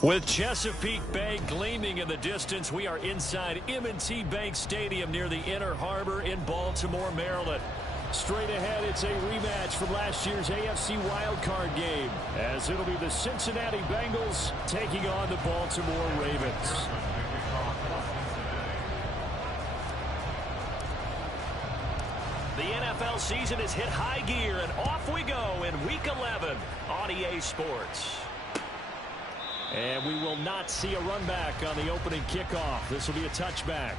With Chesapeake Bay gleaming in the distance, we are inside M&T Bank Stadium near the Inner Harbor in Baltimore, Maryland. Straight ahead, it's a rematch from last year's AFC wildcard game, as it'll be the Cincinnati Bengals taking on the Baltimore Ravens. The NFL season has hit high gear, and off we go in Week 11 on EA Sports. And we will not see a run back on the opening kickoff. This will be a touchback.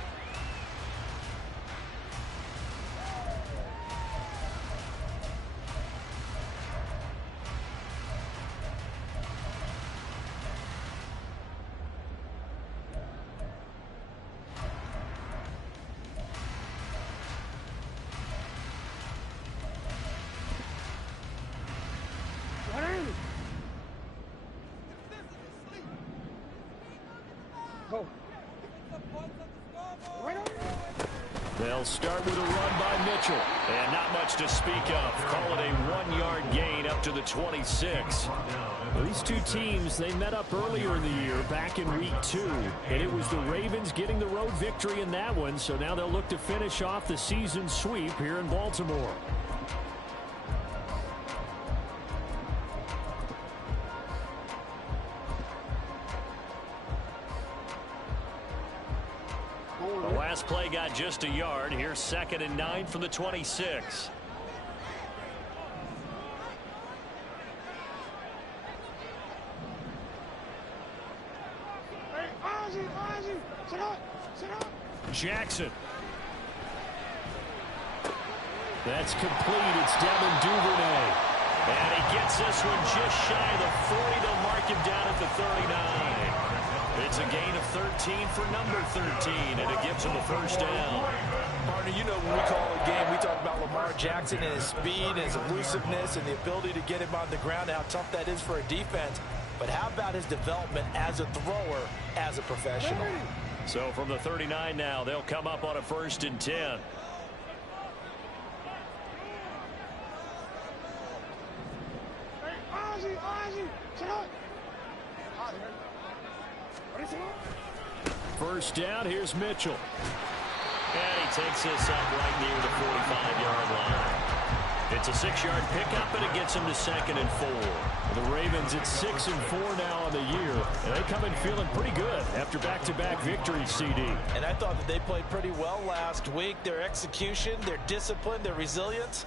They'll start with a run by Mitchell. And not much to speak of. Call it a 1-yard gain up to the 26. Well, these two teams, they met up earlier in the year back in Week 2. And it was the Ravens getting the road victory in that one. So now they'll look to finish off the season sweep here in Baltimore. The last play got just a yard. Here's 2nd and 9 from the 26. Jackson. That's complete. It's Devin Duvernay. And he gets this one just shy of the 40. They'll mark him down at the 39. It's a gain of 13 for number 13, and it gives him a first down. Partner, you know when we call a game, we talk about Lamar Jackson and his speed, his elusiveness, and the ability to get him on the ground, and how tough that is for a defense. But how about his development as a thrower, as a professional? So from the 39 now, they'll come up on a 1st and 10. First down, here's Mitchell. And he takes this up right near the 45-yard line. It's a 6-yard pickup, and it gets him to 2nd and 4. The Ravens at 6 and 4 now on the year, and they come in feeling pretty good after back-to-back victories, CD. And I thought that they played pretty well last week. Their execution, their discipline, their resilience,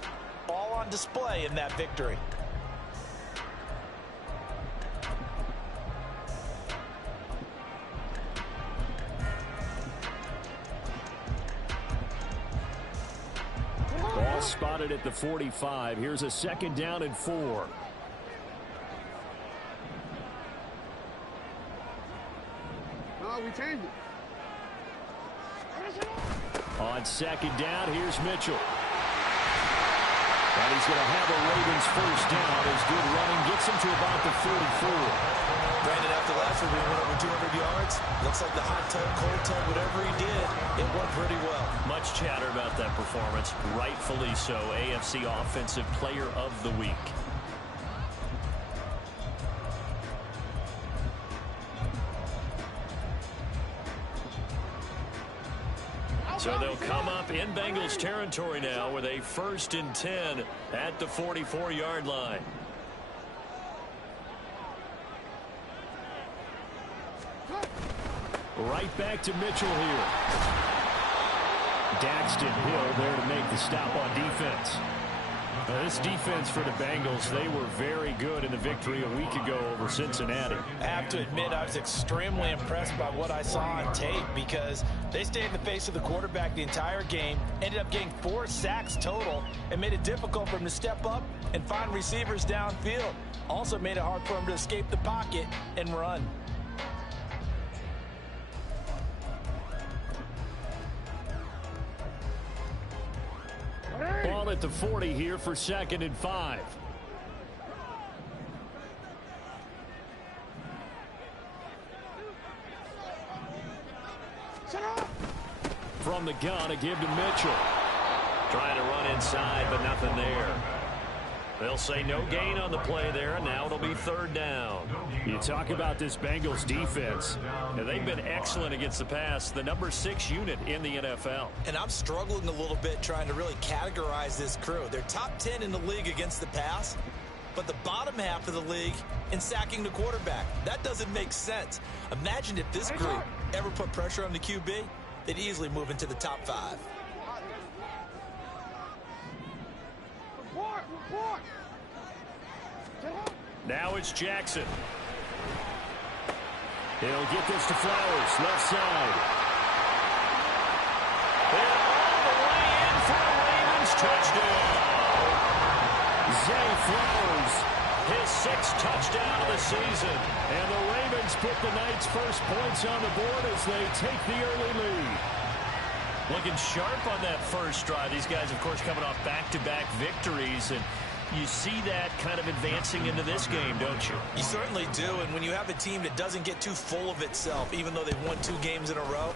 all on display in that victory. Ball spotted at the 45. Here's a 2nd down and 4. Oh, we changed it. On 2nd down, here's Mitchell. And he's going to have a Ravens first down. His good running gets him to about the 44. Brandon, after last week, we went over 200 yards. Looks like the hot tub, cold tub, whatever he did, it went pretty well. Much chatter about that performance. Rightfully so. AFC Offensive Player of the Week. So they'll come up in Bengals territory now with a 1st and 10 at the 44-yard line. Right back to Mitchell here. Daxton Hill there to make the stop on defense. This defense for the Bengals, they were very good in the victory a week ago over Cincinnati. I have to admit, I was extremely impressed by what I saw on tape because they stayed in the face of the quarterback the entire game, ended up getting 4 sacks total, and made it difficult for him to step up and find receivers downfield. Also made it hard for him to escape the pocket and run. Ball at the 40 here for 2nd and 5. From the gun, a give to Mitchell. Trying to run inside, but nothing there. They'll say no gain on the play there, and now it'll be third down. You talk about this Bengals defense. Now, they've been excellent against the pass, the number 6 unit in the NFL. And I'm struggling a little bit trying to really categorize this crew. They're top 10 in the league against the pass, but the bottom half of the league in sacking the quarterback. That doesn't make sense. Imagine if this group ever put pressure on the QB, they'd easily move into the top 5. Now it's Jackson. He'll get this to Flowers, left side. And all the way in for a Ravens touchdown. Zay Flowers, his 6th touchdown of the season. And the Ravens put the Knights' first points on the board as they take the early lead. Looking sharp on that first drive. These guys, of course, coming off back-to-back victories, and you see that kind of advancing into this game, don't you? You certainly do, and when you have a team that doesn't get too full of itself, even though they've won 2 games in a row,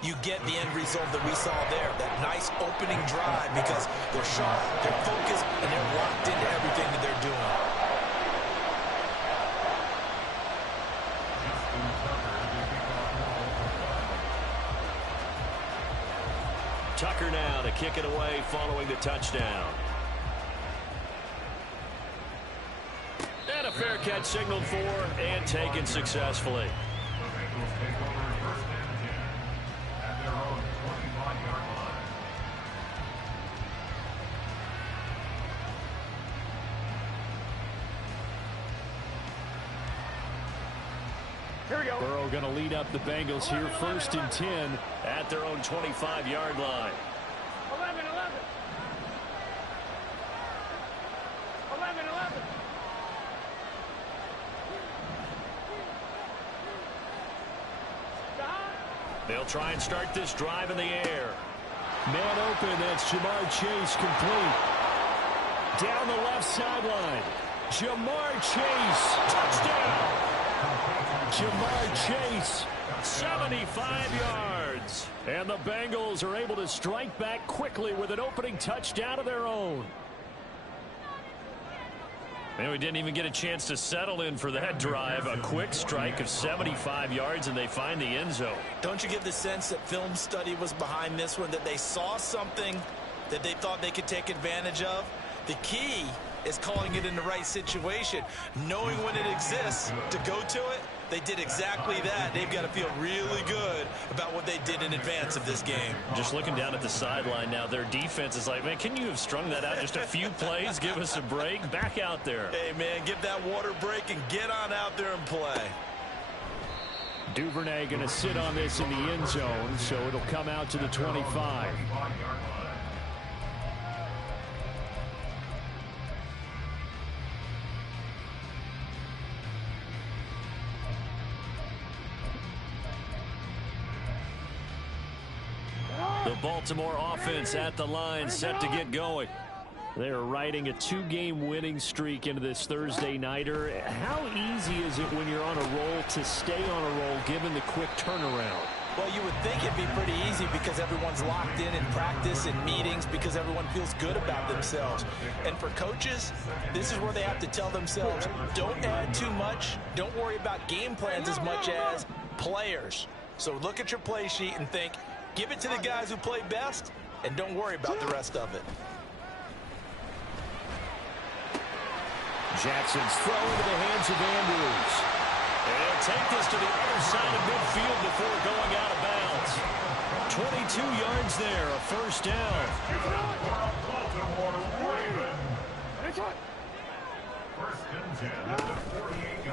you get the end result that we saw there, that nice opening drive, because they're sharp, they're focused, and they're locked into everything that they're doing. Tucker now to kick it away following the touchdown. And a fair catch signaled for and taken successfully. Here we go. Burrow going to lead up the Bengals here, 1st and 10 at their own 25-yard line. 11. 11. They'll try and start this drive in the air. Man open, that's Jamar Chase complete. Down the left sideline. Jamar Chase, touchdown! Jamar Chase, 75 yards. And the Bengals are able to strike back quickly with an opening touchdown of their own. And we didn't even get a chance to settle in for that drive. A quick strike of 75 yards, and they find the end zone. Don't you get the sense that film study was behind this one, that they saw something that they thought they could take advantage of? The key is calling it in the right situation, knowing when it exists to go to it. They did exactly that. They've got to feel really good about what they did in advance of this game. Just looking down at the sideline now, their defense is like, man, can you have strung that out just a few plays? Give us a break. Back out there. Hey, man, give that water break and get on out there and play. Duvernay going to sit on this in the end zone, so it'll come out to the 25. The Baltimore offense at the line, set to get going. They're riding a 2-game winning streak into this Thursday nighter. How easy is it when you're on a roll to stay on a roll given the quick turnaround? Well, you would think it'd be pretty easy because everyone's locked in practice and meetings, because everyone feels good about themselves. And for coaches, this is where they have to tell themselves, don't add too much. Don't worry about game plans as much as players. So look at your play sheet and think, give it to the guys who play best, and don't worry about the rest of it. Jackson's throw into the hands of Andrews. And he'll take this to the other side of midfield before going out of bounds. 22 yards there, a first down.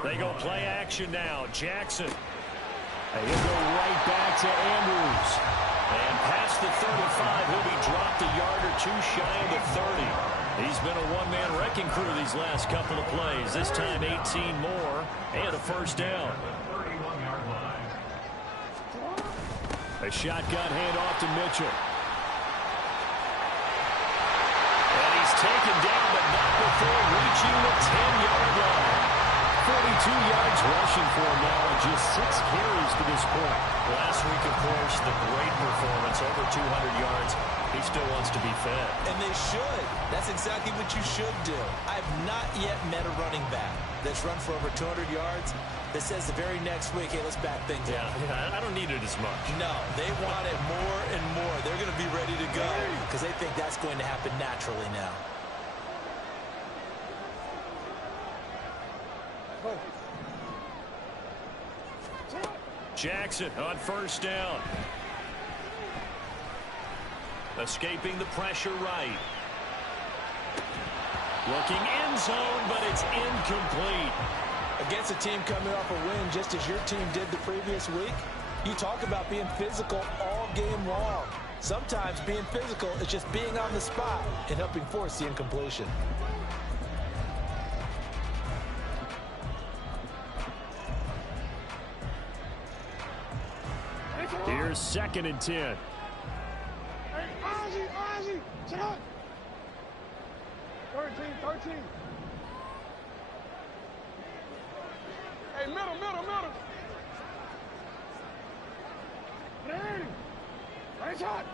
They go play action now. Jackson. He'll go right back to Andrews. And past the 35, he'll be dropped a yard or two shy of the 30. He's been a one-man wrecking crew these last couple of plays. This time 18 more and a first down. A shotgun handoff to Mitchell. And he's taken down, but not before reaching the 10-yard line. 42 yards rushing for him now in just 6 carries to this point. Last week, of course, the great performance, over 200 yards. He still wants to be fed. And they should. That's exactly what you should do. I have not yet met a running back that's run for over 200 yards that says the very next week, hey, let's back things up. Yeah, I don't need it as much. No, they want it more and more. They're going to be ready to go because they think that's going to happen naturally now. Jackson on first down. Escaping the pressure right. Looking end zone, but it's incomplete. Against a team coming off a win just as your team did the previous week, you talk about being physical all game long. Sometimes being physical is just being on the spot and helping force the incompletion. Here's 2nd and 10. Hey, Ozzie, sit up. 13. Hey, middle. Hey, right shot.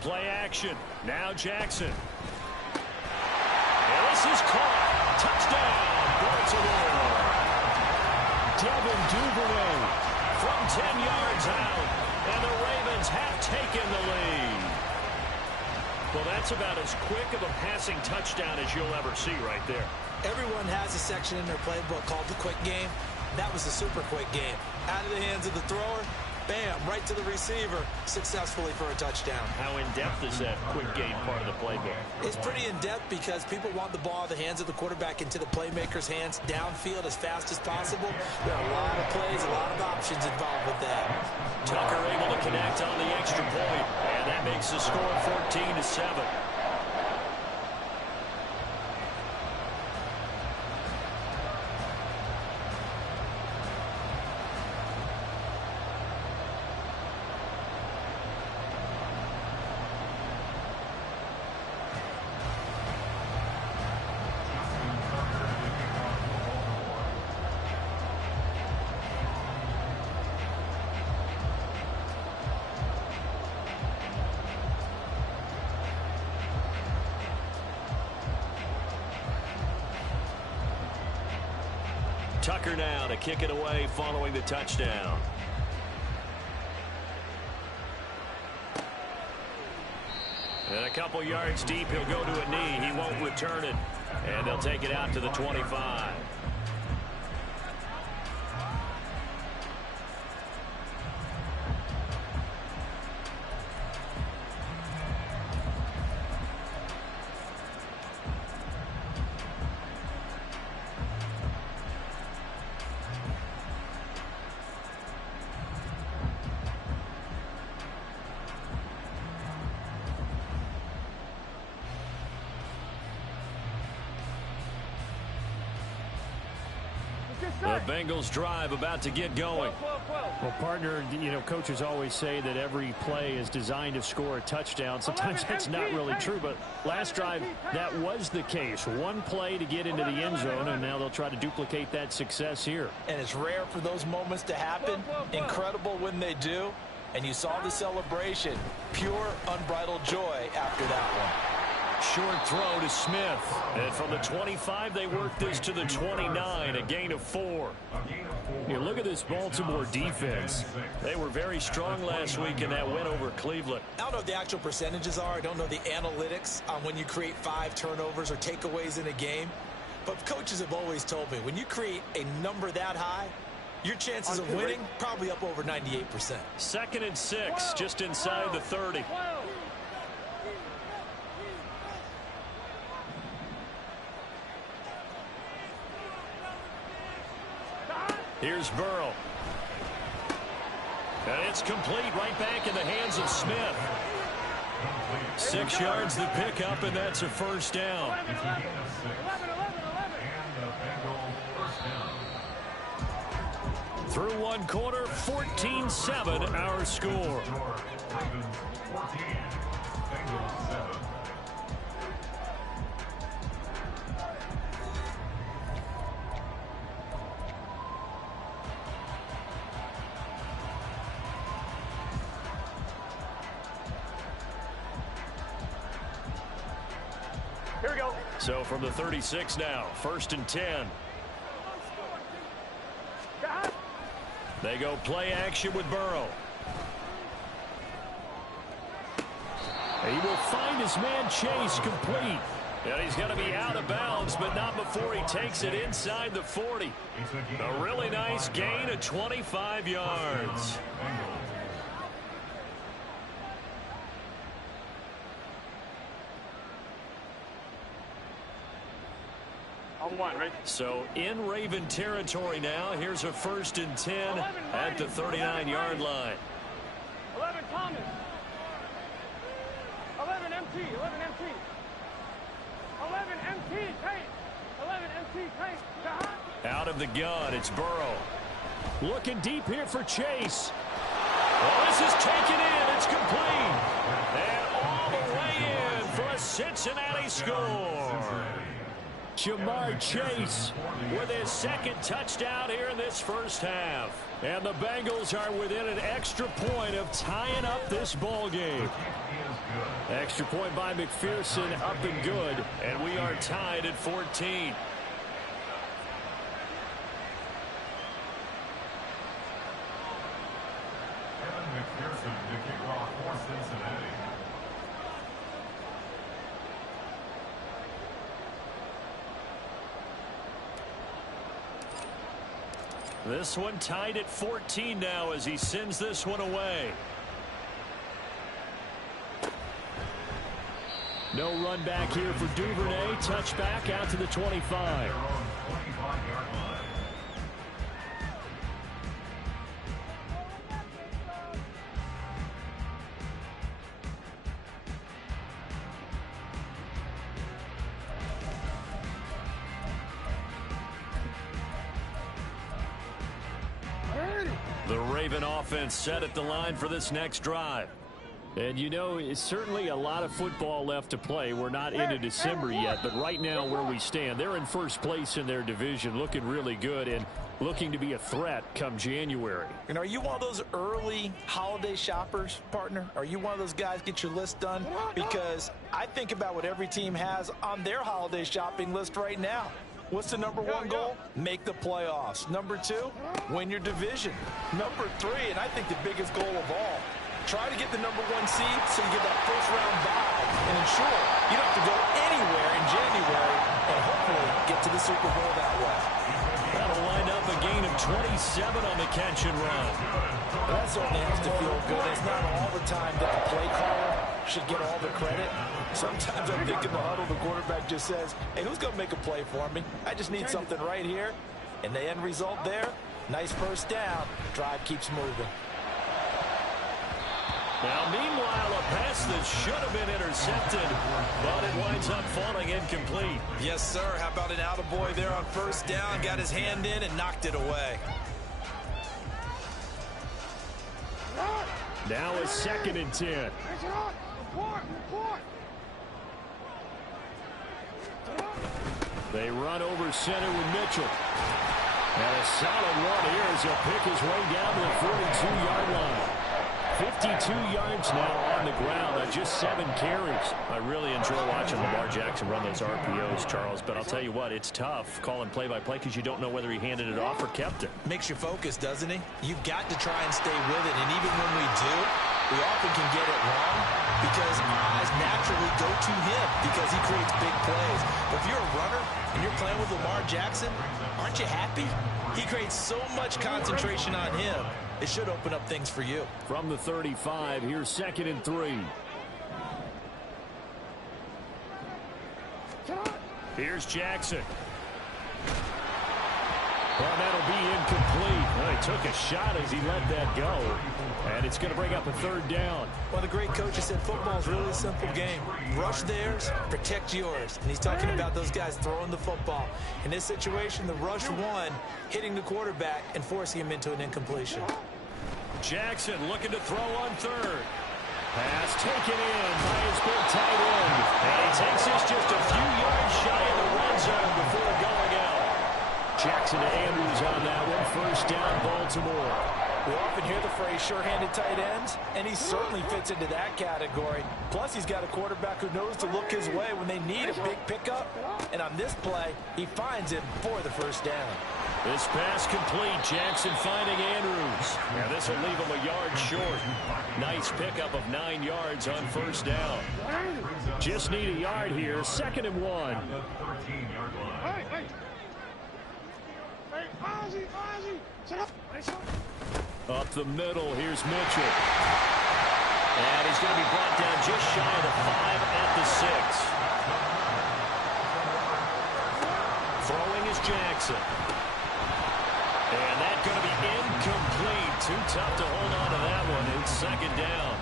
Play action. Now Jackson. And this is caught. Touchdown, Baltimore. Devin Duvernay from 10 yards out, and the Ravens have taken the lead. Well, that's about as quick of a passing touchdown as you'll ever see right there. Everyone has a section in their playbook called the quick game. That was a super quick game. Out of the hands of the thrower, bam, right to the receiver, successfully for a touchdown. How in-depth is that quick game part of the playbook? It's pretty in-depth because people want the ball out of the hands of the quarterback into the playmaker's hands downfield as fast as possible. There are a lot of plays, a lot of options involved with that. Tucker able to connect on the extra point, and that makes the score 14-7. Tucker now to kick it away following the touchdown. And a couple yards deep, he'll go to a knee. He won't return it. And they'll take it out to the 25. The Bengals drive about to get going. Well, partner, coaches always say that every play is designed to score a touchdown. Sometimes that's not really true, but last drive, that was the case. One play to get into the end zone, and now they'll try to duplicate that success here. And it's rare for those moments to happen. Incredible when they do. And you saw the celebration. Pure, unbridled joy after that one. Short throw to Smith. And from the 25, they work this to the 29, a gain of 4. You look at this Baltimore defense. They were very strong last week in that win over Cleveland. I don't know what the actual percentages are. I don't know the analytics on when you create 5 turnovers or takeaways in a game. But coaches have always told me, when you create a number that high, your chances of winning probably up over 98%. 2nd and 6, just inside the 30. Here's Burrow. And it's complete right back in the hands of Smith. 6 yards the pickup, and that's a first down. Through one quarter, 14-7 our score. So from the 36 now, 1st and 10. They go play action with Burrow. He will find his man Chase complete. And he's going to be out of bounds, but not before he takes it inside the 40. A really nice gain of 25 yards. So in Raven territory now. Here's a 1st and 10 at the 39-yard line. 11 Thomas. 11 MT. 11 MT. 11 MT. Tate. 11 MT. Tate. Out of the gun, it's Burrow. Looking deep here for Chase. Well, this is taken in. It's complete. And all the way in for a Cincinnati score. Jamar Chase with his 2nd touchdown here in this first half. And the Bengals are within an extra point of tying up this ball game. Extra point by McPherson, up and good. And we are tied at 14. McPherson to kick off for Cincinnati. This one tied at 14 now as he sends this one away. No run back here for Duvernay. Touchback out to the 25. The Raven offense set at the line for this next drive. And you know, it's certainly a lot of football left to play. We're not into December yet, but right now where we stand, they're in first place in their division, looking really good and looking to be a threat come January. And are you one of those early holiday shoppers, partner? Are you one of those guys get your list done? Because I think about what every team has on their holiday shopping list right now. What's the number 1 goal? Make the playoffs. Number 2, win your division. Number 3, and I think the biggest goal of all, try to get the number 1 seed so you get that first-round bye and ensure you don't have to go anywhere in January and hopefully get to the Super Bowl that way. That'll wind up a gain of 27 on the catch and run. That certainly has to feel good. It's not all the time that the play caller should get all the credit. Sometimes I think in the huddle, the quarterback just says, hey, who's going to make a play for me? I just need something right here. And the end result there, nice first down. Drive keeps moving. Now, meanwhile, a pass that should have been intercepted, but it winds up falling incomplete. Yes, sir. How about an attaboy there on first down? Got his hand in and knocked it away. Now a 2nd and 10. They run over center with Mitchell. And a solid run here as he'll pick his way down to the 42-yard line. 52 yards now on the ground on just 7 carries. I really enjoy watching Lamar Jackson run those RPOs, Charles, but I'll tell you what, it's tough calling play-by-play because you don't know whether he handed it off or kept it. Makes you focus, doesn't he? You've got to try and stay with it, and even when we do, we often can get it wrong because our eyes naturally go to him because he creates big plays. But if you're a runner and you're playing with Lamar Jackson, aren't you happy? He creates so much concentration on him. It should open up things for you. From the 35, here's 2nd and 3. Here's Jackson. Well, that'll be incomplete. Well, he took a shot as he let that go. And it's going to bring up a 3rd down. Well, the great coach has said football's really a simple game. Rush theirs, protect yours. And he's talking about those guys throwing the football. In this situation, the rush one, hitting the quarterback and forcing him into an incompletion. Jackson looking to throw on 3rd. Pass taken in by his big tight end. And he takes this just a few yards shy of the red zone before going out. Jackson to Andrews on that one. 1st down, Baltimore. We often hear the phrase sure-handed tight ends, and he certainly fits into that category. Plus, he's got a quarterback who knows to look his way when they need a big pickup. And on this play, he finds him for the first down. This pass complete. Jackson finding Andrews. Now this will leave him a yard short. Nice pickup of 9 yards on first down. Just need a yard here. 2nd and 1. Up the middle, here's Mitchell. And he's going to be brought down just shy of the 5 at the 6. Throwing is Jackson. And that's going to be incomplete. Too tough to hold on to that one. It's 2nd down.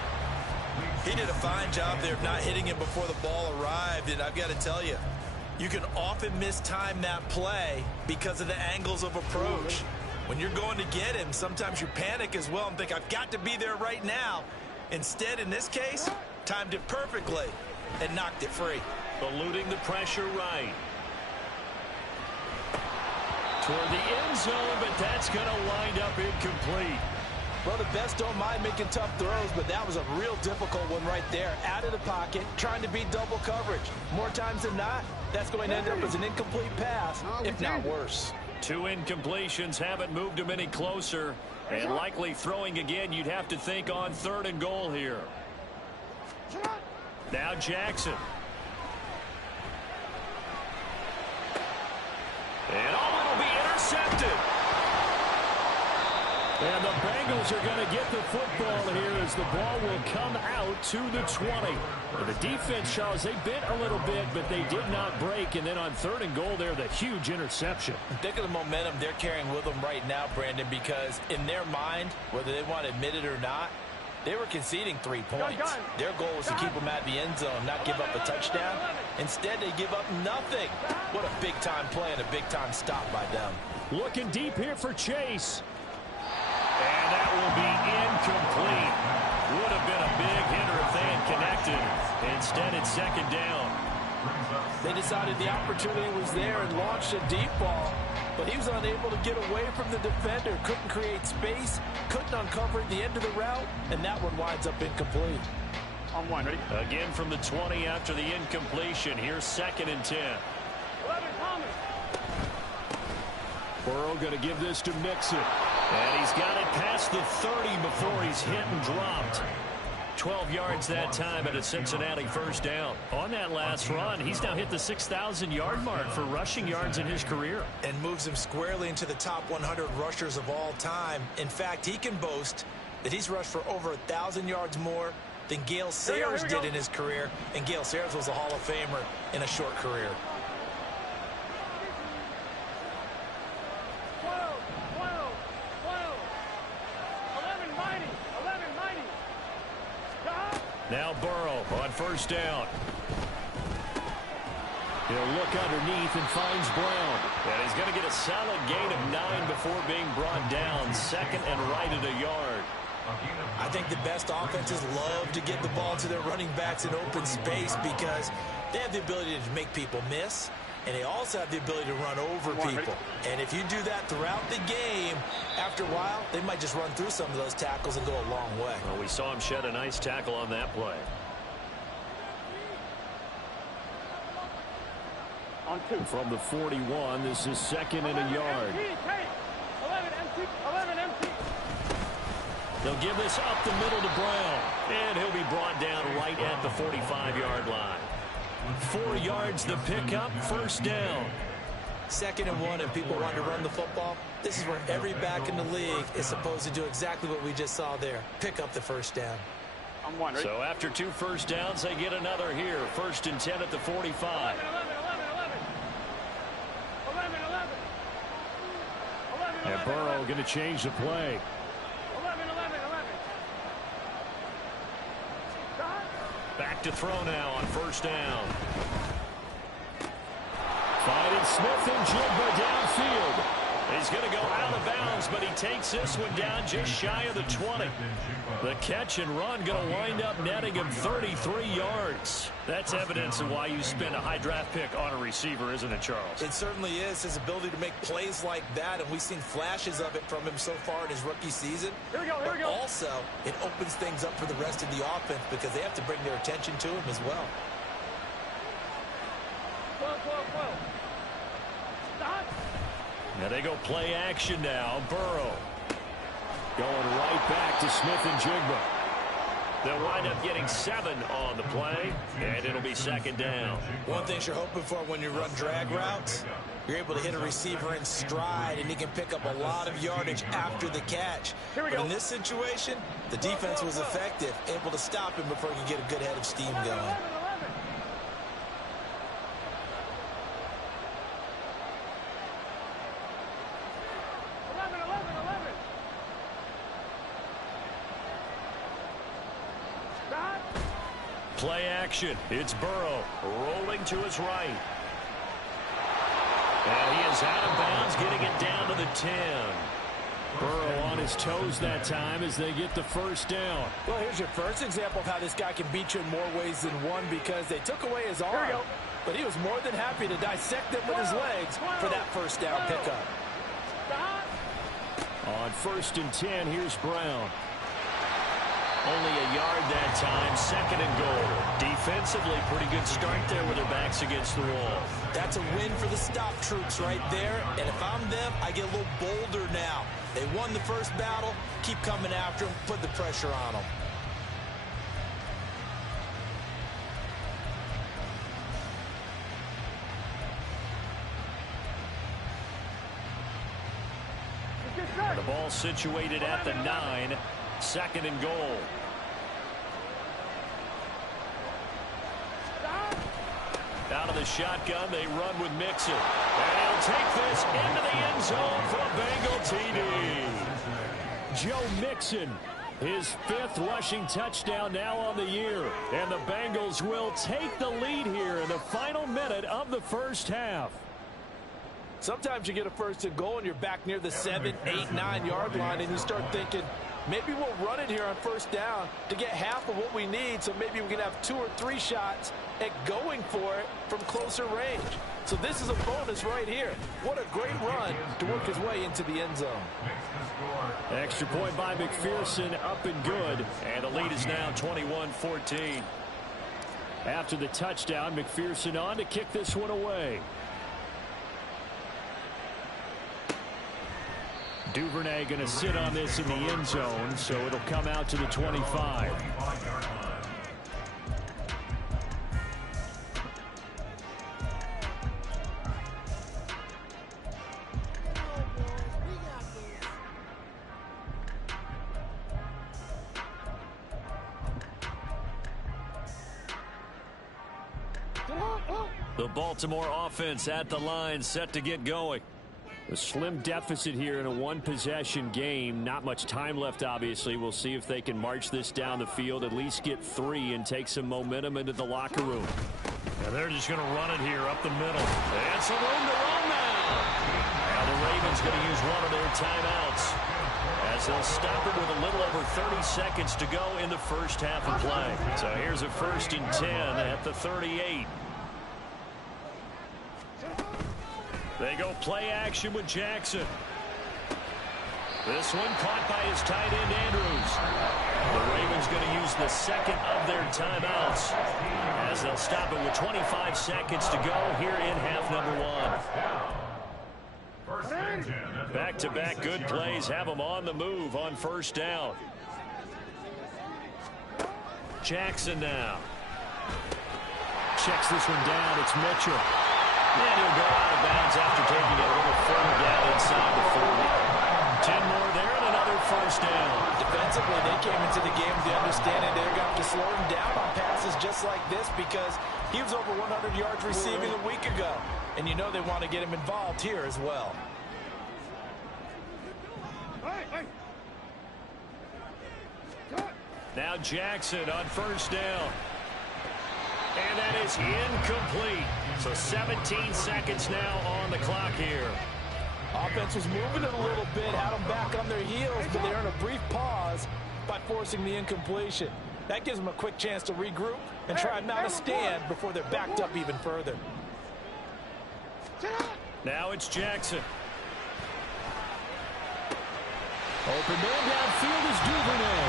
He did a fine job there of not hitting him before the ball arrived. And I've got to tell you, you can often mistime that play because of the angles of approach. When you're going to get him, sometimes you panic as well and think, I've got to be there right now. Instead, in this case, timed it perfectly and knocked it free. Eluding the pressure right. Toward the end zone, but that's going to wind up incomplete. Well, the best don't mind making tough throws, but that was a real difficult one right there. Out of the pocket, trying to beat double coverage. More times than not, that's going to end up as an incomplete pass, if not worse. 2 incompletions haven't moved him any closer. And likely throwing again, you'd have to think on 3rd and goal here. Now Jackson. And it'll be intercepted. And the Bengals are going to get the football here as the ball will come out to the 20. And the defense, Charles, they bit a little bit, but they did not break. And then on 3rd and goal there, the huge interception. Think of the momentum they're carrying with them right now, Brandon, because in their mind, whether they want to admit it or not, they were conceding 3 points. Their goal was to keep them at the end zone, not give up a touchdown. Instead, they give up nothing. What a big-time play and a big-time stop by them. Looking deep here for Chase. And that will be incomplete. Would have been a big hitter if they had connected. Instead, it's 2nd down. They decided the opportunity was there and launched a deep ball, but he was unable to get away from the defender, couldn't create space, couldn't uncover the end of the route, and that one winds up incomplete. On 1, ready? Again from the 20 after the incompletion. Here's 2nd and 10. 11, Thomas. Burrow going to give this to Mixon. And he's got it past the 30 before he's hit and dropped. 12 yards that time at a Cincinnati first down. On that last run, he's now hit the 6,000-yard mark for rushing yards in his career. And moves him squarely into the top 100 rushers of all time. In fact, he can boast that he's rushed for over 1,000 yards more than Gale Sayers did in his career. And Gale Sayers was a Hall of Famer in a short career. 12, 12, 12. 11, mighty. 11, mighty. Now Burrow on first down. He'll look underneath and finds Brown. And he's going to get a solid gain of 9 before being brought down. 2nd and right at a yard. I think the best offenses love to get the ball to their running backs in open space because they have the ability to make people miss, and they also have the ability to run over people. And if you do that throughout the game, after a while, they might just run through some of those tackles and go a long way. Well, we saw him shed a nice tackle on that play. On 2. From the 41, this is 2nd and a yard. 11 empty. 11 empty. They'll give this up the middle to Brown. And he'll be brought down right at the 45-yard line. 4 yards the pickup, first down. 2nd and 1, and people want to run the football. This is where every back in the league is supposed to do exactly what we just saw there. Pick up the first down. On 1, ready? So after 2 first downs, they get another here. 1st and 10 at the 45. 11, 11, 11, 11. 11, 11. 11, And Burrow going to change the play. 11, 11, 11. Back to throw now on first down. Finding Smith and Jigba downfield. He's going to go out of bounds, but he takes this one down just shy of the 20. The catch and run going to wind up netting him 33 yards. That's evidence of why you spend a high draft pick on a receiver, isn't it, Charles? It certainly is. His ability to make plays like that, and we've seen flashes of it from him so far in his rookie season. Here we go, here we but go. Also, it opens things up for the rest of the offense because they have to bring their attention to him as well. 12. Stop. Now they go play action now. Burrow going right back to Smith-Njigba. They'll wind up getting 7 on the play, and it'll be second down. One thing you're hoping for when you run drag routes, you're able to hit a receiver in stride, and he can pick up a lot of yardage after the catch. Here we but go. in this situation, the defense was effective, able to stop him before he could get a good head of steam going. 11. Stop. Play action. It's Burrow rolling to his right. And he is out of bounds, getting it down to the 10. Burrow on his toes that time as they get the first down. Well, here's your first example of how this guy can beat you in more ways than one because they took away his arm. go. But he was more than happy to dissect them with his legs for that first down pickup. Stop. On 1st and 10, here's Brown. Only a yard that time, second and goal. Defensively, pretty good start there with their backs against the wall. That's a win for the stop troops right there. And if I'm them, I get a little bolder now. They won the first battle. Keep coming after them. Put the pressure on them. The ball situated at the 9. Second and goal. Out of the shotgun, they run with Mixon. And he'll take this into the end zone for a Bengal TD. Joe Mixon, his 5th rushing touchdown now on the year. And the Bengals will take the lead here in the final minute of the first half. Sometimes you get a first and goal and you're back near the 7, 8, 9 yard line and you start thinking, maybe we'll run it here on first down to get half of what we need so maybe we can have 2 or 3 shots at going for it from closer range. So this is a bonus right here. What a great run to work his way into the end zone. Extra point by McPherson, up and good. And the lead is now 21-14. After the touchdown, McPherson on to kick this one away. Duvernay going to sit on this in the end zone, so it'll come out to the 25. The Baltimore offense at the line, set to get going. A slim deficit here in a one-possession game. Not much time left, obviously. We'll see if they can march this down the field, at least get 3 and take some momentum into the locker room. And they're just going to run it here up the middle. And some room to run now. Now the Ravens going to use one of their timeouts as they'll stop it with a little over 30 seconds to go in the first half of play. So here's a 1st and 10 at the 38. They go play action with Jackson. This one caught by his tight end, Andrews. The Ravens going to use the second of their timeouts as they'll stop it with 25 seconds to go here in half number 1. Back-to-back good plays have them on the move on first down. Jackson now. Checks this one down. It's Mitchell. And he'll go out of bounds after taking it a little further down inside the 40. 10 more there and another first down. Defensively, they came into the game with the understanding they're going to have to slow him down on passes just like this because he was over 100 yards receiving a week ago. And you know they want to get him involved here as well. Now Jackson on first down. And that is incomplete. So 17 seconds now on the clock here. Offense was moving it a little bit, had them back on their heels, but they earned a brief pause by forcing the incompletion. That gives them a quick chance to regroup and try and mount a stand before they're backed up even further. Now it's Jackson. Open man downfield is Duvernay.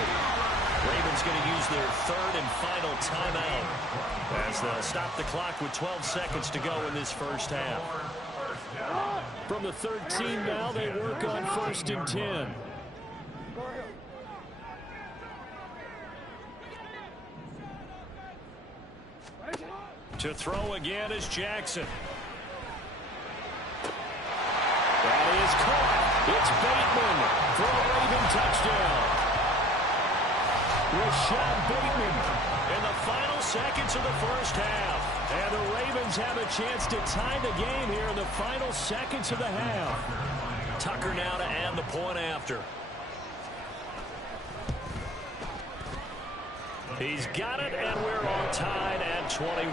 Ravens going to use their third and final timeout as they'll stop the clock with 12 seconds to go in this first half. From the 13 now, they work on 1st and 10. To throw again is Jackson. That is caught. It's Bateman for a Raven touchdown. Rashad Bateman in the final seconds of the first half. And the Ravens have a chance to tie the game here in the final seconds of the half. Tucker now to add the point after. He's got it, and we're all tied at 21.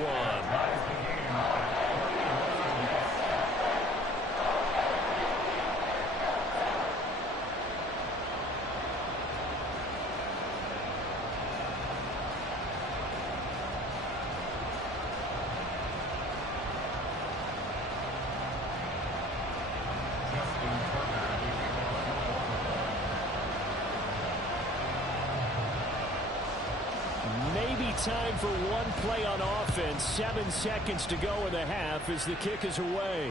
Time for one play on offense. 7 seconds to go in the half as the kick is away.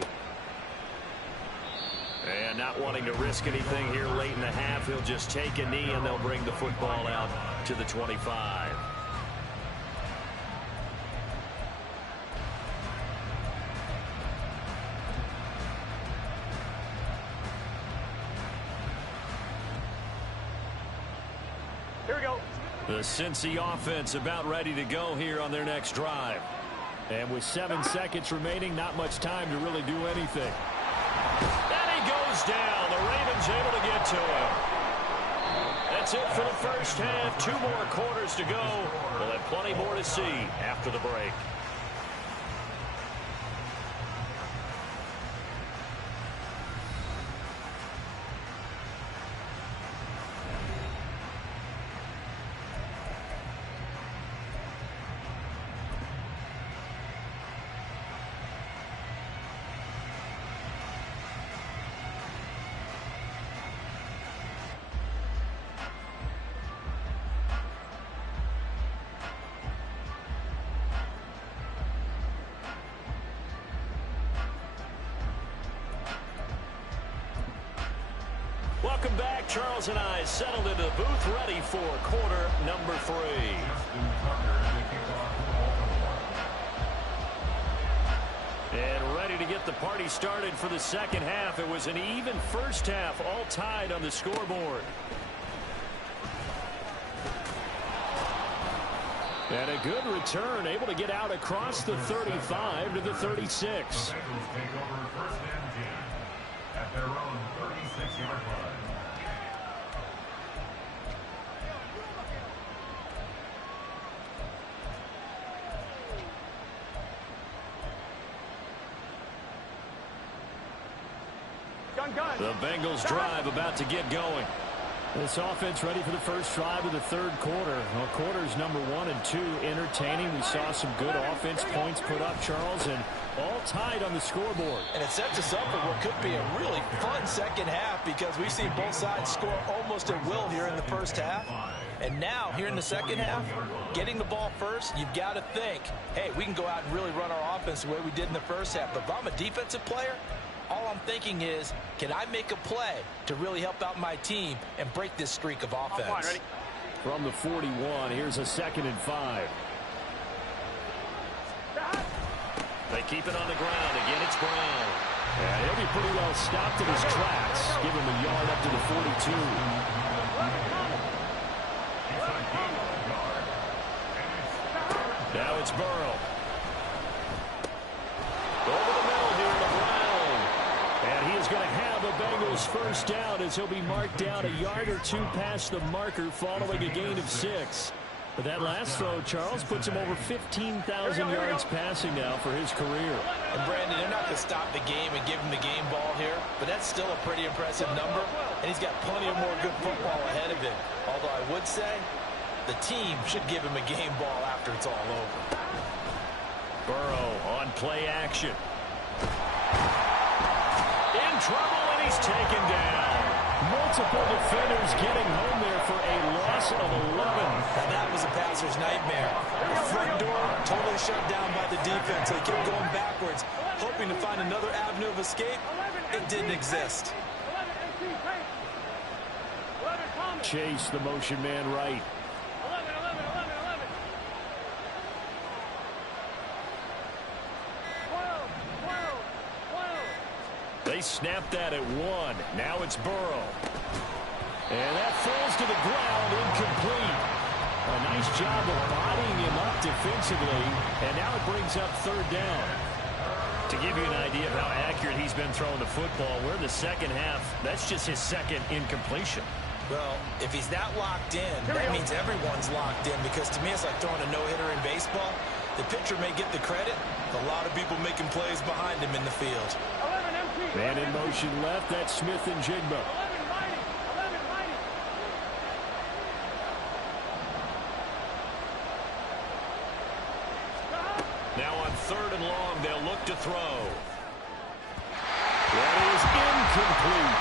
And not wanting to risk anything here late in the half, he'll just take a knee and they'll bring the football out to the 25. Here we go. The Cincy offense about ready to go here on their next drive. And with 7 seconds remaining, not much time to really do anything. And he goes down. The Ravens able to get to him. That's it for the first half. 2 more quarters to go. We'll have plenty more to see after the break. Welcome back. Charles and I settled into the booth ready for quarter number 3. And ready to get the party started for the second half. It was an even first half, all tied on the scoreboard. And a good return, able to get out across the 35 to the 36. At their own 36-yard line. The Bengals drive about to get going. This offense ready for the first drive of the third quarter. Well, quarters number 1 and 2 entertaining. We saw some good offense points put up, Charles, and all tied on the scoreboard. And it sets us up for what could be a really fun second half because we've seen both sides score almost at will here in the first half. And now, here in the second half, getting the ball first, you've got to think, hey, we can go out and really run our offense the way we did in the first half. But if I'm a defensive player, all I'm thinking is, can I make a play to really help out my team and break this streak of offense? From the 41, here's a 2nd and 5. They keep it on the ground. Again, it's Brown. And he'll be pretty well stopped in his tracks. Give him a yard up to the 42. Now it's Burrow. Over the middle here to Brown. And he is going to have a Bengals first down as he'll be marked down a yard or 2 past the marker following a gain of 6. But that last throw, Charles, puts him over 15,000 yards passing now for his career. And Brandon, they're not going to stop the game and give him the game ball here, but that's that's still a pretty impressive number, and he's got plenty of more good football ahead of him. Although I would say the team should give him a game ball after it's all over. Burrow on play action. In trouble, and he's taken down. Multiple defenders getting home there for a loss of 11. Now that was a passer's nightmare. The front door totally shut down by the defense. They kept going backwards, hoping to find another avenue of escape. It didn't exist. Chase, the motion man, right. They snapped that at 1. Now it's Burrow. And that falls to the ground, incomplete. A nice job of bodying him up defensively. And now it brings up 3rd down. To give you an idea of how accurate he's been throwing the football, we're in the second half. That's just his 2nd incompletion. Well, if he's that locked in, that means everyone's locked in, because to me it's like throwing a no-hitter in baseball. The pitcher may get the credit, but a lot of people making plays behind him in the field. Man in motion left, that's Smith and Jigba. Now on 3rd and long, they'll look to throw. That is incomplete.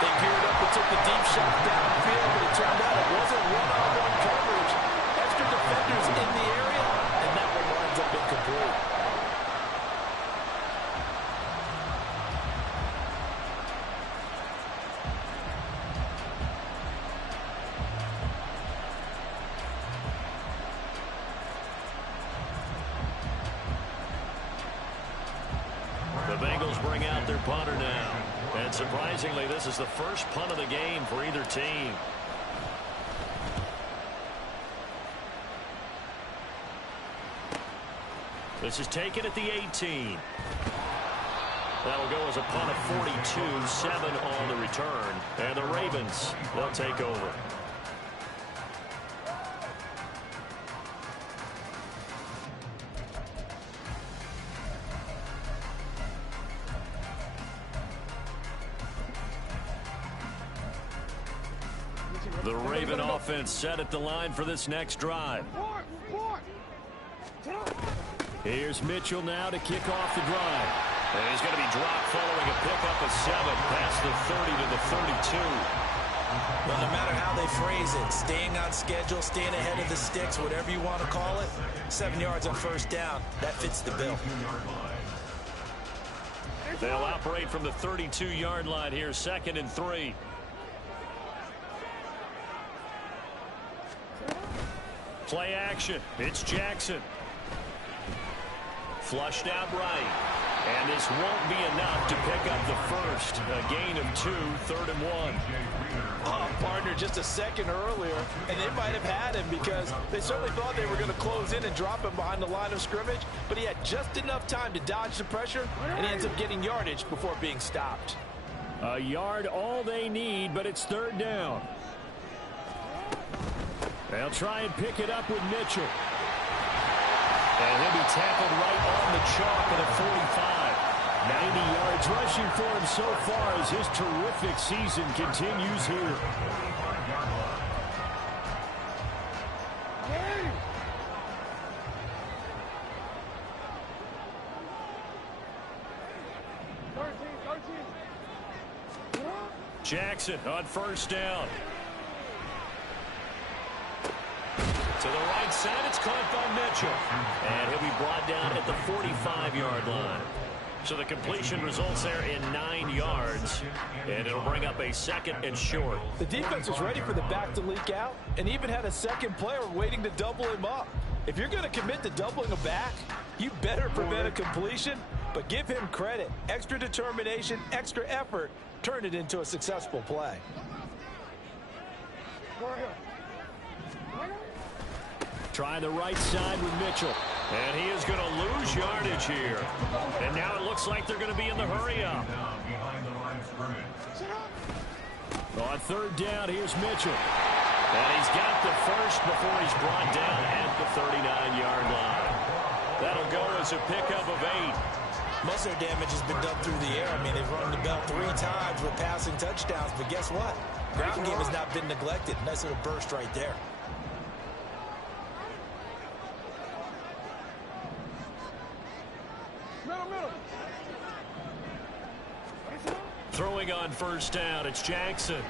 They geared up and took the deep shot downfield, but it turned out it wasn't one-on-one coverage. Extra defenders in the area, and that one winds up incomplete. The Bengals bring out their punter now. And surprisingly, this is the first punt of the game for either team. This is taken at the 18. That'll go as a punt of 42, 7 on the return. And the Ravens, they'll take over. The Raven offense set at the line for this next drive. Here's Mitchell now to kick off the drive. And he's going to be dropped following a pickup of 7 past the 30 to the 32. Well, no matter how they phrase it, staying on schedule, staying ahead of the sticks, whatever you want to call it, 7 yards on 1st down, that fits the bill. They'll operate from the 32-yard line here, 2nd and 3. Play action. It's Jackson. Flushed out right. And this won't be enough to pick up the first. A gain of 2, 3rd and 1. Oh, partner, just a second earlier, and they might have had him because they certainly thought they were going to close in and drop him behind the line of scrimmage, but he had just enough time to dodge the pressure, and he ends up getting yardage before being stopped. A yard all they need, but it's 3rd down. They'll try and pick it up with Mitchell. And he'll be tackled right on the chalk at a 45. 90 yards rushing for him so far as his terrific season continues here. Jackson on 1st down. To the right side, it's caught by Mitchell. And he'll be brought down at the 45-yard line. So the completion results there in 9 yards. And it'll bring up a 2nd and short. The defense was ready for the back to leak out and even had a second player waiting to double him up. If you're going to commit to doubling a back, you better prevent a completion, but give him credit. Extra determination, extra effort, turn it into a successful play. Try the right side with Mitchell. And he is going to lose yardage here. And now it looks like they're going to be in the hurry-up. On 3rd down, here's Mitchell. And he's got the first before he's brought down at the 39-yard line. That'll go as a pickup of 8. Most of their damage has been done through the air. I mean, they've rung the bell 3 times with passing touchdowns, but guess what? Ground game has not been neglected. Nice little burst right there. Throwing on first down, it's Jackson.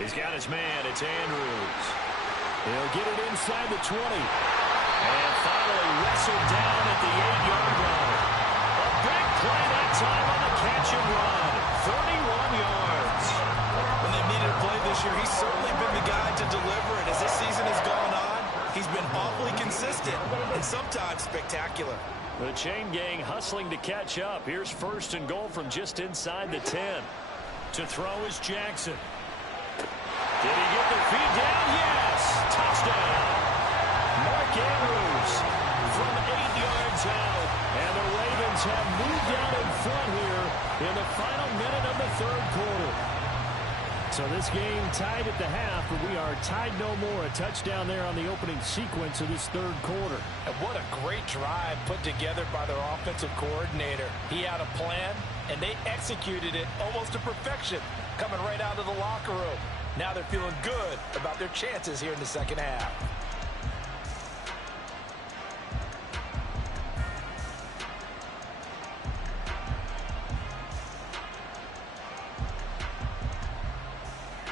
He's got his man, it's Andrews. He'll get it inside the 20. And finally wrestled down at the 8-yard line. A big play that time on the catch and run. 31 yards. When they needed a play this year, he's certainly been the guy to deliver it. As this season has gone on, he's been awfully consistent and sometimes spectacular. The chain gang hustling to catch up. Here's first and goal from just inside the 10. To throw is Jackson. Did he get the feed down? Yes! Touchdown! Mark Andrews from 8 yards out. And the Ravens have moved out in front here in the final minute of the third quarter. So this game tied at the half, but we are tied no more. A touchdown there on the opening sequence of this third quarter. And what a great drive put together by their offensive coordinator. He had a plan, and they executed it almost to perfection, coming right out of the locker room. Now they're feeling good about their chances here in the second half.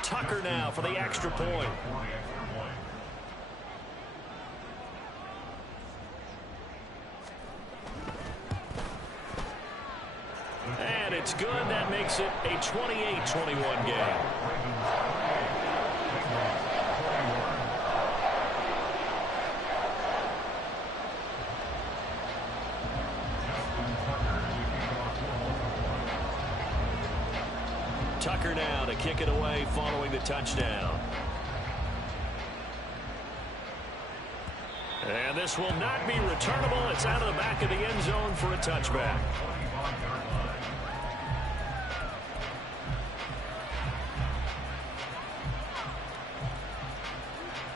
Tucker now for the extra point. And it's good. That makes it a 28-21 game. Tucker now to kick it away following the touchdown. And this will not be returnable. It's out of the back of the end zone for a touchback.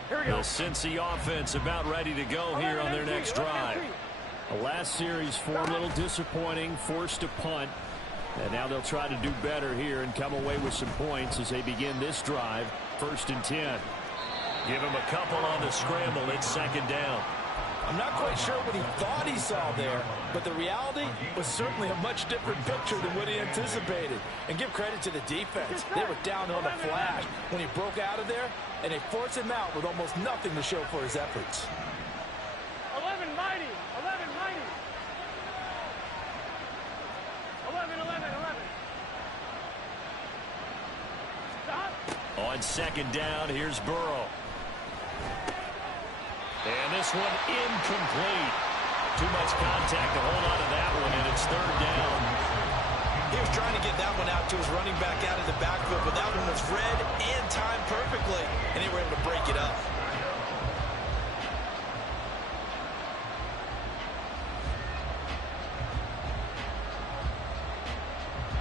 Here we go. The Cincy offense about ready to go here on their next drive. The last series for a little disappointing, forced to punt. And now they'll try to do better here and come away with some points as they begin this drive. 1st and 10. Give him a couple on the scramble. It's 2nd down. I'm not quite sure what he thought he saw there, but the reality was certainly a much different picture than what he anticipated. And give credit to the defense. They were down on the flash when he broke out of there, and they forced him out with almost nothing to show for his efforts. 11 mighty. 11 mighty. 11. Stop. On 2nd down, here's Burrow. And this one incomplete. Too much contact to hold on to that one, and it's 3rd down. He was trying to get that one out to his running back out of the backfield, but that one was read and timed perfectly, and they were able to break it up.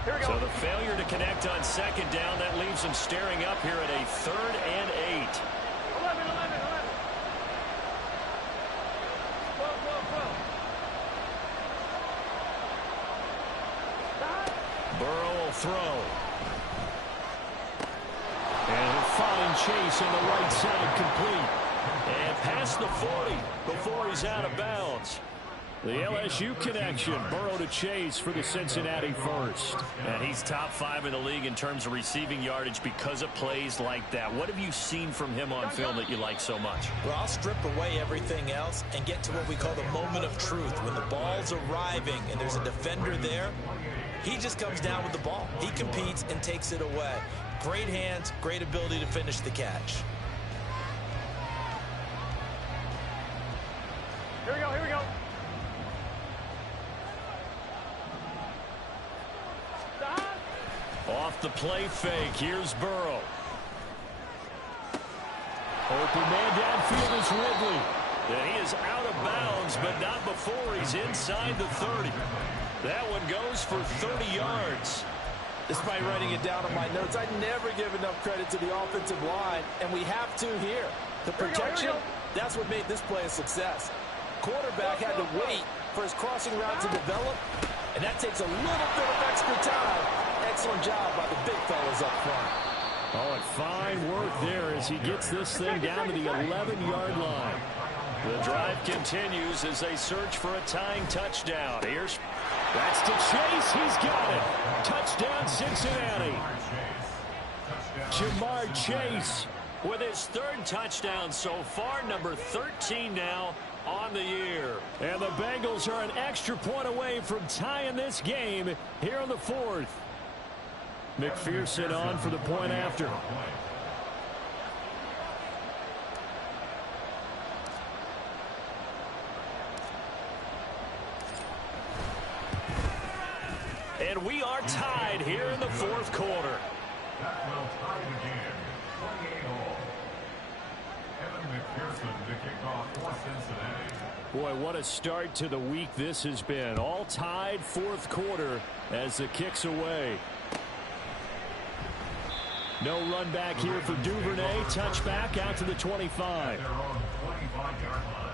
Here we go. So the failure to connect on 2nd down, that leaves them staring up here at a 3rd and 8. 11. Whoa. Stop. Burrow will throw. And he'll find Chase on the right side complete. And past the 40 before he's out of bounds. The LSU connection, Burrow to Chase for the Cincinnati first. And he's top 5 in the league in terms of receiving yardage because of plays like that. What have you seen from him on film that you like so much? Well, I'll strip away everything else and get to what we call the moment of truth. When the ball's arriving and there's a defender there, he just comes down with the ball. He competes and takes it away. Great hands, great ability to finish the catch. Here we go. Off the play fake, here's Burrow. Open man downfield is Ridley. And he is out of bounds, but not before he's inside the 30. That one goes for 30 yards. Despite writing it down on my notes, I never give enough credit to the offensive line, and we have to here. The protection, that's what made this play a success. Quarterback had to wait for his crossing route to develop, And that takes a little bit of extra time. Excellent job by the big fellas up front. Oh, and fine work there as he gets this thing down to the 11-yard line. The drive continues as they search for a tying touchdown. That's to Chase. He's got it. Touchdown, Cincinnati. Jamar Chase with his third touchdown so far, number 13 now on the year. And the Bengals are an extra point away from tying this game here in the fourth. McPherson on for the point after. And we are tied here in the fourth quarter. That will tie the game. 28-all. Evan McPherson to kick off for Cincinnati. Boy, what a start to the week this has been. All tied fourth quarter as the kick's away. No run back here for Duvernay. Touchback out to the 25. Their own 25-yard line.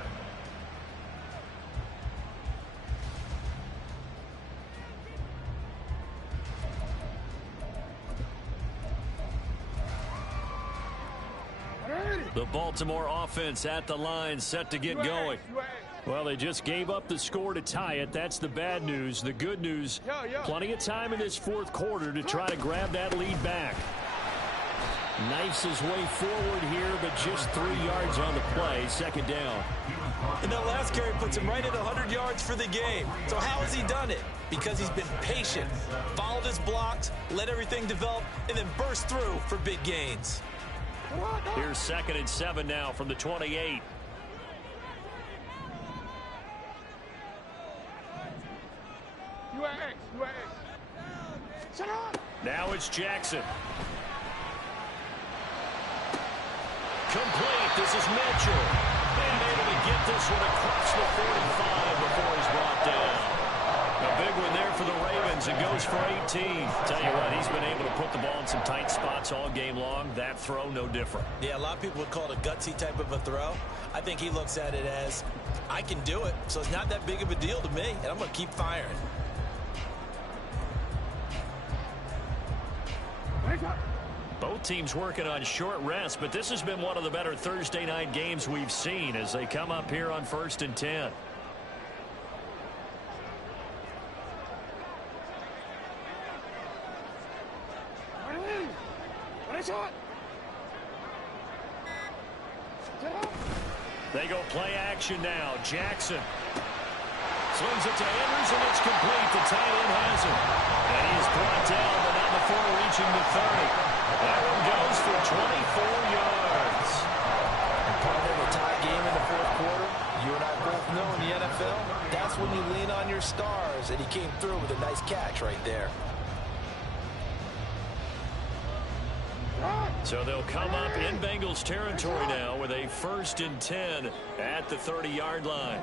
The Baltimore offense at the line, set to get going. Well, they just gave up the score to tie it. That's the bad news. The good news, plenty of time in this fourth quarter to try to grab that lead back. Knifes his way forward here, but just 3 yards on the play. Second down. And that last carry puts him right at 100 yards for the game. So how has he done it? Because he's been patient, followed his blocks, let everything develop, and then burst through for big gains. Here's 2nd and 7 now from the 28. Now it's Jackson. Complete. This is Mitchell. And able to get this one across the 45 before he's brought down. A big one there for the Ravens. It goes for 18. Tell you what, he's been able to put the ball in some tight spots all game long. That throw, no different. Yeah, a lot of people would call it a gutsy type of a throw. I think he looks at it as, I can do it, so it's not that big of a deal to me, and I'm going to keep firing. Both teams working on short rest, but this has been one of the better Thursday night games we've seen as they come up here on 1st and 10. They go play action now. Jackson slings it to Andrews, and it's complete. The tight end has it. And he is brought down, but not before reaching the 30. That one goes for 24 yards. And part of a tie game in the fourth quarter, you and I both know in the NFL, that's when you lean on your stars, and he came through with a nice catch right there. So they'll come up in Bengals territory now with a 1st and 10 at the 30-yard line.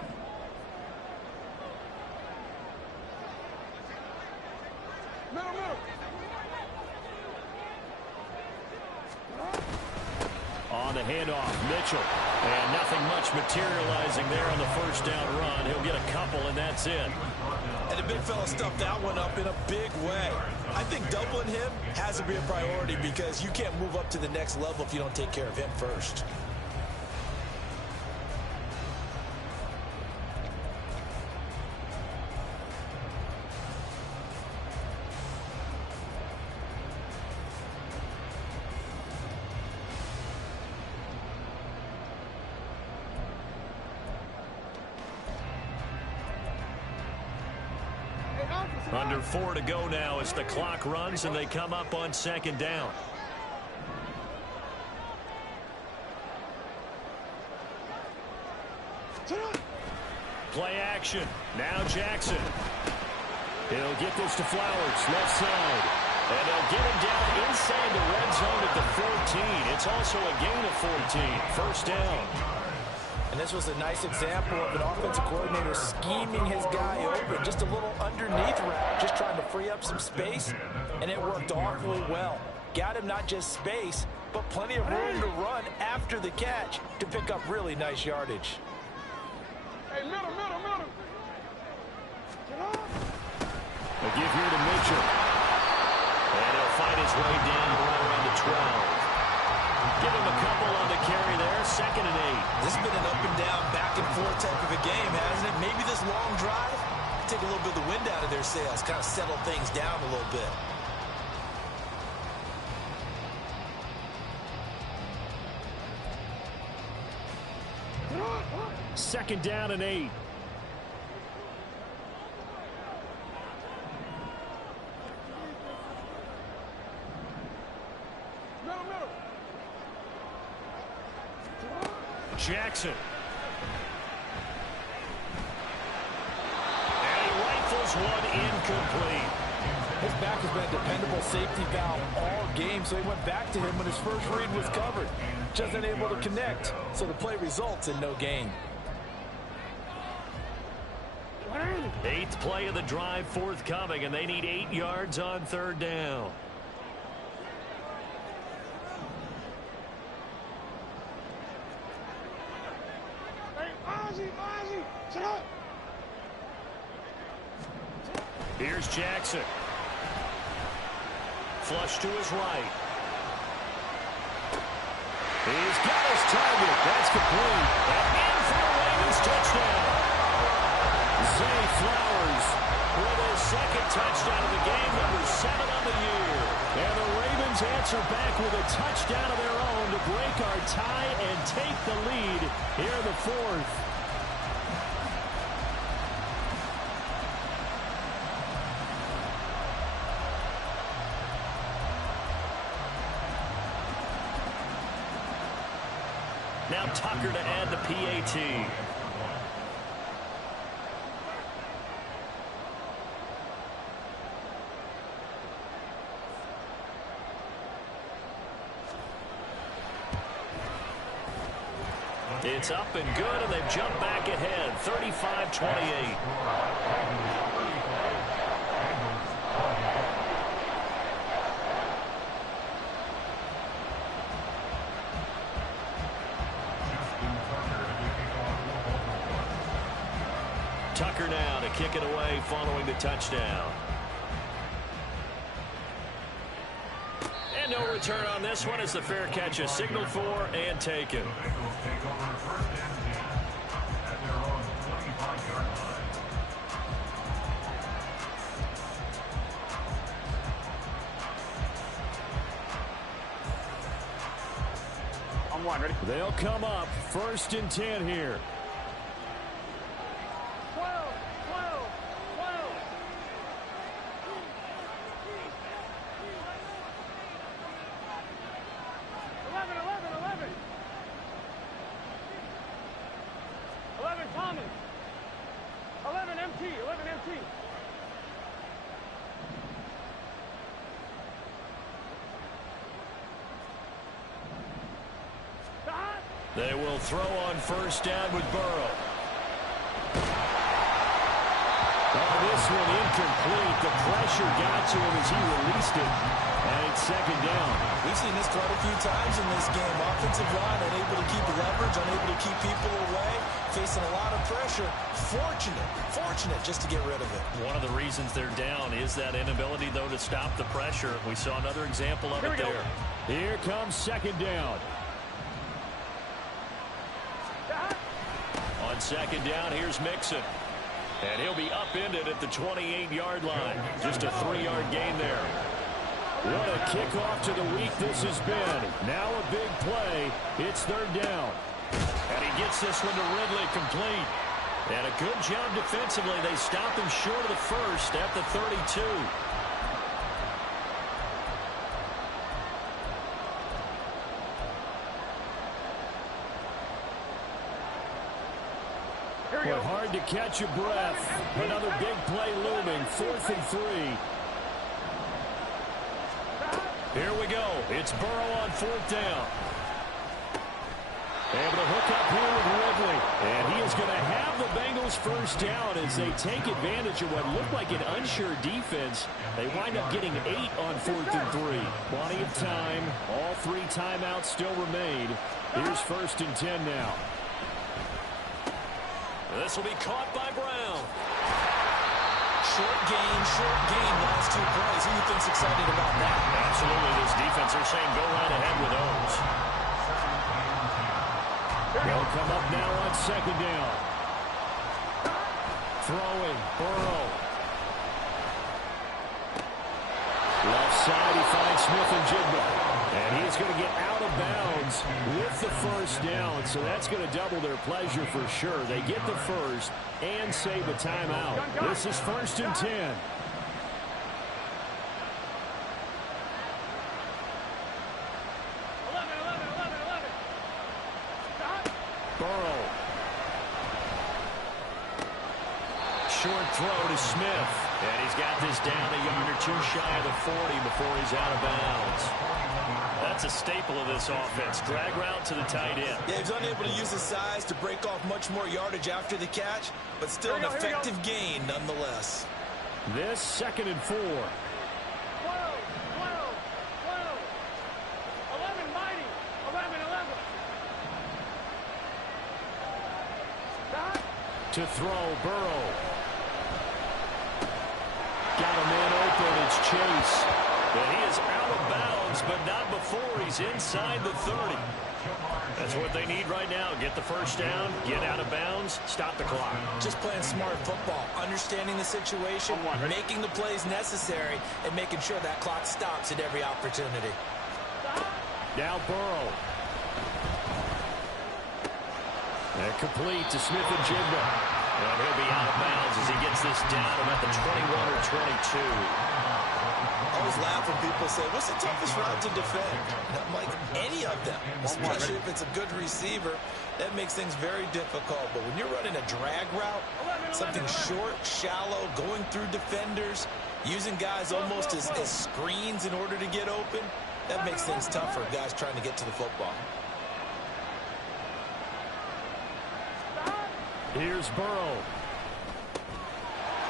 On the handoff, Mitchell. And nothing much materializing there on the first down run. He'll get a couple, and that's it. And the big fella stuffed that one up in a big way. I think doubling him has to be a priority because you can't move up to the next level if you don't take care of him first. Under 4 to go now as the clock runs and they come up on 2nd down. Play action. Now Jackson. He'll get this to Flowers, left side. And they'll get him down inside the red zone at the 14. It's also a gain of 14. First down. And this was a nice example of an offensive coordinator scheming his guy open. Just a little underneath route, just trying to free up some space. And it worked awfully well. Got him not just space, but plenty of room to run after the catch to pick up really nice yardage. Hey, middle. A give here to Mitchell. And he'll fight his way down right around the 12. Give him a couple on the carry there. 2nd and 8. This has been an up and down, back and forth type of a game, hasn't it? Maybe this long drive, take a little bit of the wind out of their sails, kind of settle things down a little bit. Second down and 8. Jackson. And he rifles one incomplete. His back has been a dependable safety valve all game, so he went back to him when his first read was covered. Just unable to connect, so the play results in no gain. 8th play of the drive forthcoming, and they need 8 yards on 3rd down. Here's Jackson. Flush to his right. He's got his target. That's complete. And in for the Ravens touchdown. Zay Flowers with his 2nd touchdown of the game, number 7 on the year. And the Ravens answer back with a touchdown of their own to break our tie and take the lead here in the 4th. Now Tucker to add the PAT. It's up and good, and they've jumped back ahead, 35-28. Tucker now to kick it away following the touchdown. And no return on this one as the fair catch is signaled for and taken. On 1, ready? They'll come up 1st and 10 here. 12, 12, 12. 11, 11, 11 Thomas. 11 MT, 11 MT. They will throw on 1st down with Burrow. Oh, this one incomplete. The pressure got to him as he released it. And it's 2nd down. We've seen this quite a few times in this game. Offensive line unable to keep leverage, unable to keep people away, facing a lot of pressure. Fortunate just to get rid of it. One of the reasons they're down is that inability, though, to stop the pressure. We saw another example of it there. Here comes 2nd down. On 2nd down, here's Mixon. And he'll be upended at the 28-yard line. Just a 3-yard gain there. What a kickoff to the week this has been. Now a big play. It's 3rd down. And he gets this one to Ridley complete. And a good job defensively. They stop him short of the 1st at the 32. But hard to catch your breath. Another big play looming. 4th and 3. Here we go. It's Burrow on 4th down. Able to hook up here with Ridley. And he is going to have the Bengals 1st down as they take advantage of what looked like an unsure defense. They wind up getting 8 on 4th and 3. Plenty of time. All 3 timeouts still remain. Here's 1st and 10 now. This will be caught by Brown. short gain last 2 plays. Who do you think's excited about that? Absolutely. This defense are saying go right ahead with those. They'll come up now on 2nd down. Throwing, Burrow. Left side, he finds Smith-Njigba. And he's going to get out of bounds with the 1st down. So that's going to double their pleasure for sure. They get the 1st and save a timeout. This is 1st and 10. 11, 11, 11, 11. Stop. Burrow. Short throw to Smith. And he's got this down a yard or 2 shy of the 40 before he's out of bounds. That's a staple of this offense. Drag route to the tight end. Yeah, he's unable to use his size to break off much more yardage after the catch, but still an effective gain nonetheless. This 2nd and 4. 12, 12, 12. 11 mighty. 11, 11. Stop. To throw, Burrow. Got a man open, it's Chase. But he is out of bounds, but not before he's inside the 30. That's what they need right now. Get the 1st down, get out of bounds, stop the clock. Just playing smart football, understanding the situation, making the plays necessary, and making sure that clock stops at every opportunity. Now Burrow. And complete to Smith-Njigba. And he'll be out of bounds as he gets this down about the 21 or 22. I always laugh when people say, what's the toughest route to defend? And I'm like, any of them, especially if it's a good receiver. That makes things very difficult. But when you're running a drag route, something short, shallow, going through defenders, using guys almost as screens in order to get open, that makes things tough for guys trying to get to the football. Here's Burrow.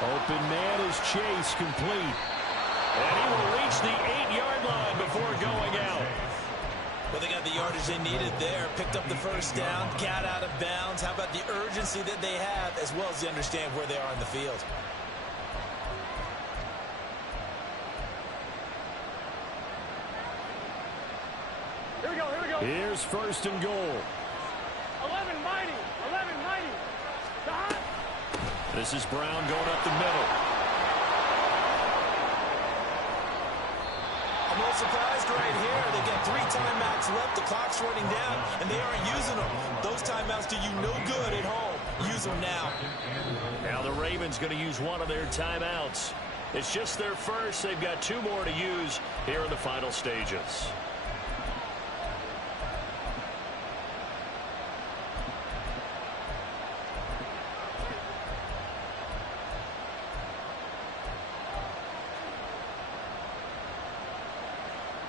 Open man is Chase, complete. And he will reach the 8-yard line before going out. Well, they got the yardage they needed there. Picked up the 1st down, got out of bounds. How about the urgency that they have, as well as they understand where they are in the field? Here we go, here we go. Here's 1st and goal. 11 mighty. 11 mighty. Stop. This is Brown going up the middle. I'm a little surprised right here. They get 3 timeouts left. The clock's running down, and they aren't using them. Those timeouts do you no good at home. Use them now. Now the Ravens going to use one of their timeouts. It's just their 1st. They've got 2 more to use here in the final stages.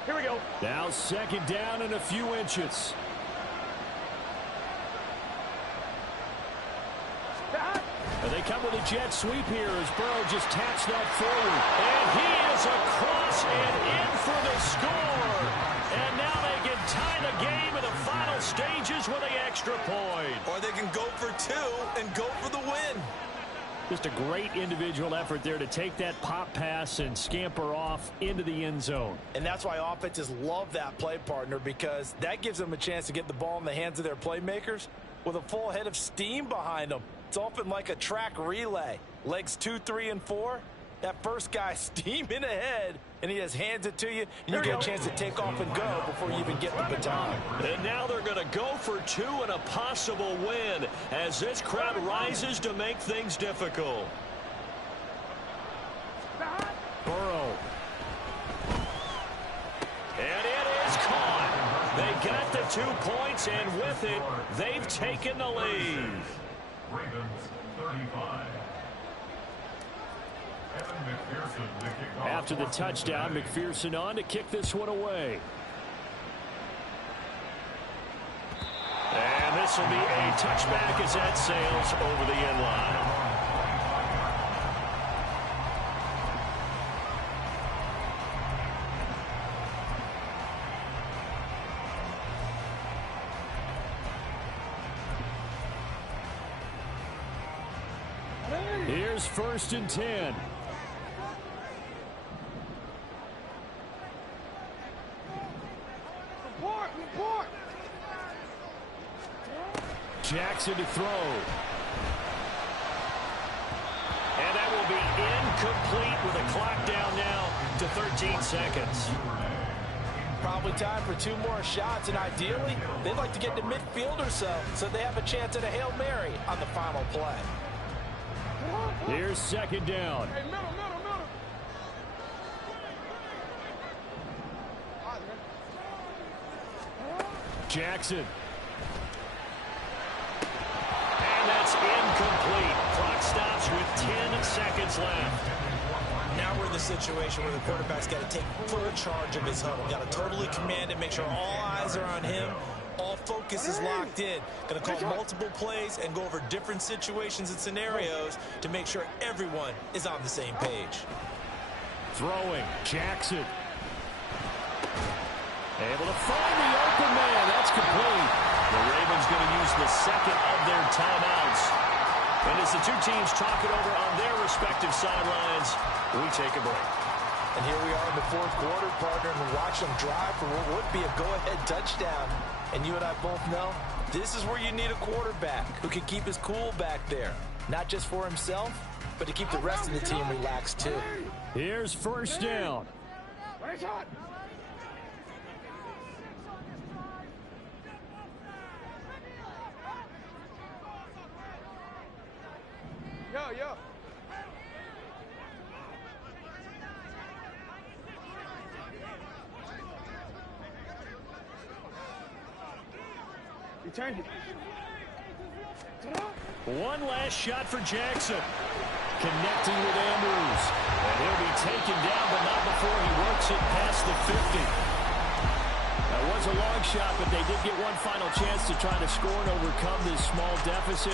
Here we go. Now 2nd down and a few inches. Stop. And they come with a jet sweep here as Burrow just taps that forward. And he is across and in for the score. And now they can tie the game in the final stages with an extra point. Or they can go for 2 and go for the win. Just a great individual effort there to take that pop pass and scamper off into the end zone. And that's why offenses love that play, partner, because that gives them a chance to get the ball in the hands of their playmakers with a full head of steam behind them. It's often like a track relay. Legs 2, 3, and 4. That first guy steaming ahead, and he just hands it to you, and you get a chance to take off and go before you even get the baton. And now they're going to go for 2 and a possible win as this crowd rises to make things difficult. Burrow. And it is caught. They got the 2 points, and with it, they've taken the lead. Ravens 35. Evan McPherson to kick off. After the touchdown, McPherson on to kick this one away. And this will be a touchback as that sails over the end line. Here's 1st and 10. Jackson to throw. And that will be incomplete with a clock down now to 13 seconds. Probably time for 2 more shots, and ideally, they'd like to get to midfield or so they have a chance at a Hail Mary on the final play. Here's second down. Hey, middle. Jackson. And that's incomplete. Clock stops with 10 seconds left. Now we're in the situation where the quarterback's got to take full charge of his huddle. Got to totally command it, make sure all eyes are on him. All focus is locked in. Going to call multiple plays and go over different situations and scenarios to make sure everyone is on the same page. Throwing. Jackson. Able to find the open man. That's complete. The Ravens going to use the second of their timeouts. And as the two teams talk it over on their respective sidelines, we take a break. And here we are in the 4th quarter, partner, and we watch them drive for what would be a go-ahead touchdown. And you and I both know this is where you need a quarterback who can keep his cool back there. Not just for himself, but to keep the rest of the team relaxed too. Here's first down. Yo. You turned it. One last shot for Jackson. Connecting with Andrews. And he'll be taken down, but not before he works it past the 50. That was a long shot, but they did get one final chance to try to score and overcome this small deficit.